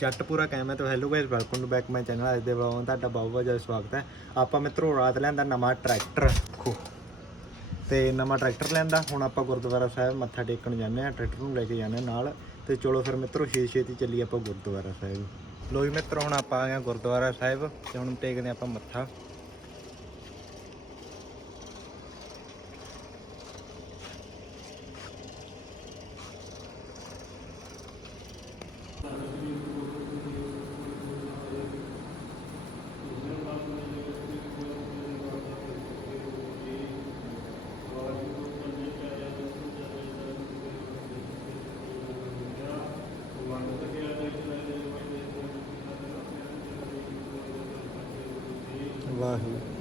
ਜੱਟ ਪੂਰਾ ਕਾਇਮ ਹੈ ਤਾਂ hello guys welcome to back my channel ਅੱਜ ਦੇ ਵਲੌਗ ਤੁਹਾਡਾ ਬਹੁਤ ਬਹੁਤ ਜ਼ਿਆਦਾ ਸਵਾਗਤ ਹੈ। ਆਪਾਂ ਮਿੱਤਰੋ ਰਾਤ ਲੈਂਦਾ ਨਵਾਂ ਟਰੈਕਟਰ ਖੋ ਤੇ ਨਵਾਂ ਟਰੈਕਟਰ ਲੈਂਦਾ ਹੁਣ ਆਪਾਂ ਗੁਰਦੁਆਰਾ ਸਾਹਿਬ ਮੱਥਾ ਟੇਕਣ ਜਾਂਦੇ ਆ ਟਰੈਕਟਰ ਨੂੰ ਲੈ ਕੇ ਜਾਂਦੇ ਹਾਂ ਨਾਲ। ਤੇ ਚਲੋ ਫਿਰ ਮਿੱਤਰੋ ਛੇ ਛੇਤੀ ਚੱਲੀ ਆਪਾਂ ਗੁਰਦੁਆਰਾ ਸਾਹਿਬ। ਲੋ ਜੀ ਮਿੱਤਰੋ, ਹੁਣ ਆਪਾਂ ਆ ਗਏ ਹਾਂ ਗੁਰਦੁਆਰਾ ਸਾਹਿਬ ਤੇ ਹੁਣ ਟੇਕਦੇ ਆਪਾਂ ਮੱਥਾ। ਵਾਹਿਗੁਰੂ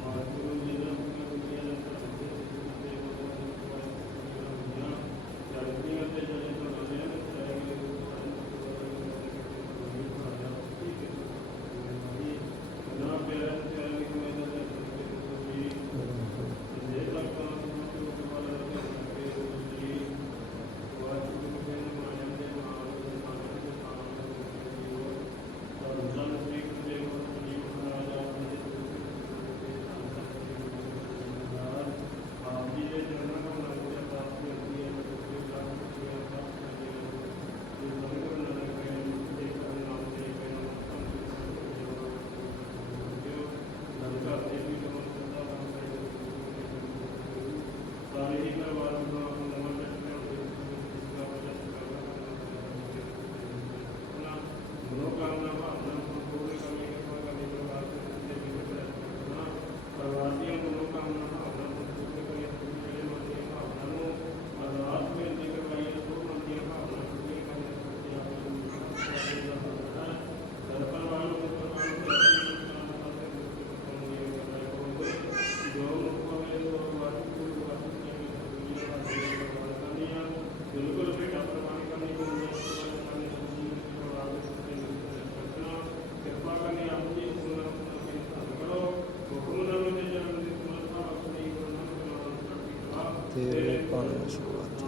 ਤੇਰੇ ਪਾਣੀ ਸੁਆਤੀ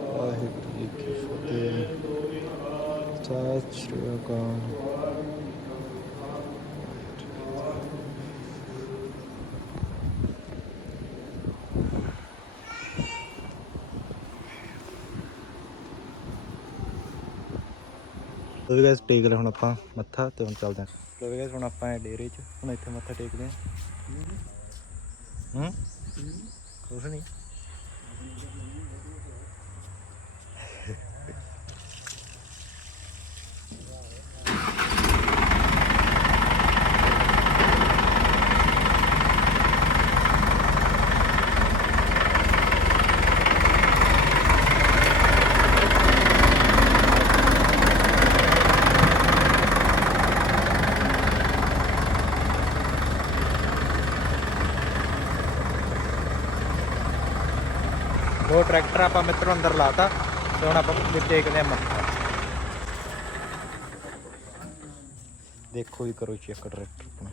ਵਾਹਿਗੁਰੂ ਜੀ ਕੀ ਫਤਿਹ। ਸਤਿ ਸ਼੍ਰੀ ਅਕਾਲ। ਲੋ ਗਾਇਸ ਟੇਕ ਲਿਆ ਹੁਣ ਆਪਾਂ ਮੱਥਾ ਤੇ ਹੁਣ ਚੱਲਦੇ ਹਾਂ। ਲੋ ਗਾਇਸ ਹੁਣ ਆਪਾਂ ਇਹ ਡੇਰੇ 'ਚ, ਹੁਣ ਇੱਥੇ ਮੱਥਾ ਟੇਕਦੇ ਹਾਂ। ਹੂੰ? ਕੁਛ ਨਹੀਂ। ਉਹ ਟਰੈਕਟਰ ਆਪਾਂ ਮਿੱਤਰੋ ਅੰਦਰ ਲਾਤਾ ਤੇ ਹੁਣ ਆਪਾਂ ਵੀ ਦੇਖਦੇ ਆ ਮੱਥਾ। ਦੇਖੋ ਜੀ ਕਰੋ ਚੈੱਕ ਟਰੈਕਟਰ ਆਪਣਾ।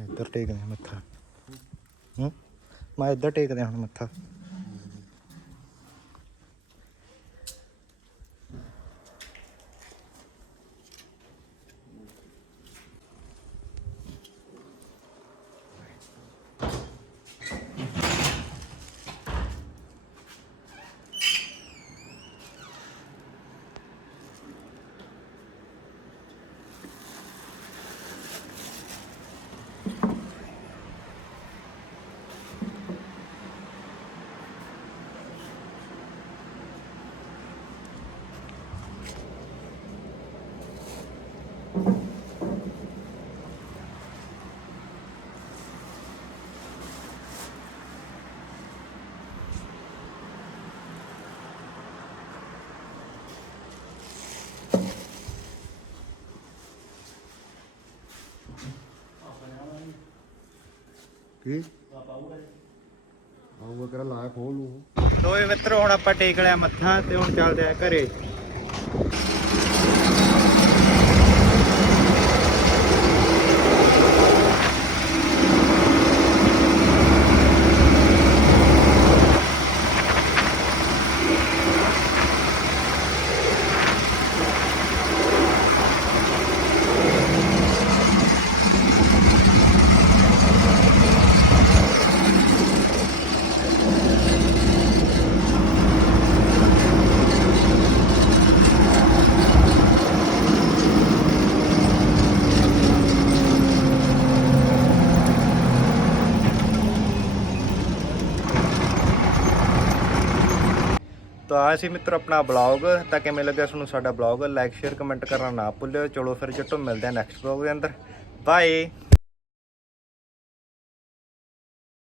ਐਂਟਾ ਇੱਧਰ ਟੇਕਦੇ ਹਾਂ ਮੱਥਾ। ਹੂੰ? ਮੈਂ ਇੱਧਰ ਟੇਕਦੇ ਹਾਂ ਹੁਣ ਮੱਥਾ। ਕੀ? ਆਊਗਾ ਕਰਾ ਲਾ ਖੋਲ। ਲੂ ਦੋਵੇਂ ਮਿੱਤਰੋ, ਹੁਣ ਆਪਾਂ ਟੇਕ ਲਿਆ ਮੱਥਾ ਤੇ ਹੁਣ ਚੱਲਦੇ ਆ ਘਰੇ। ਤਾਂ ਆ ਸੀ ਮਿੱਤਰ ਆਪਣਾ ਬਲੌਗ ਤਾਂ ਕਿਵੇਂ ਲੱਗਿਆ ਤੁਹਾਨੂੰ ਸਾਡਾ ਬਲੌਗ ਲਾਈਕ ਸ਼ੇਅਰ ਕਮੈਂਟ ਕਰਨਾ ਨਾ ਭੁੱਲਿਓ। ਚਲੋ ਫਿਰ ਜੱਟੋ, ਮਿਲਦੇ ਆ ਨੈਕਸਟ ਬਲੌਗ ਦੇ ਅੰਦਰ। ਬਾਏ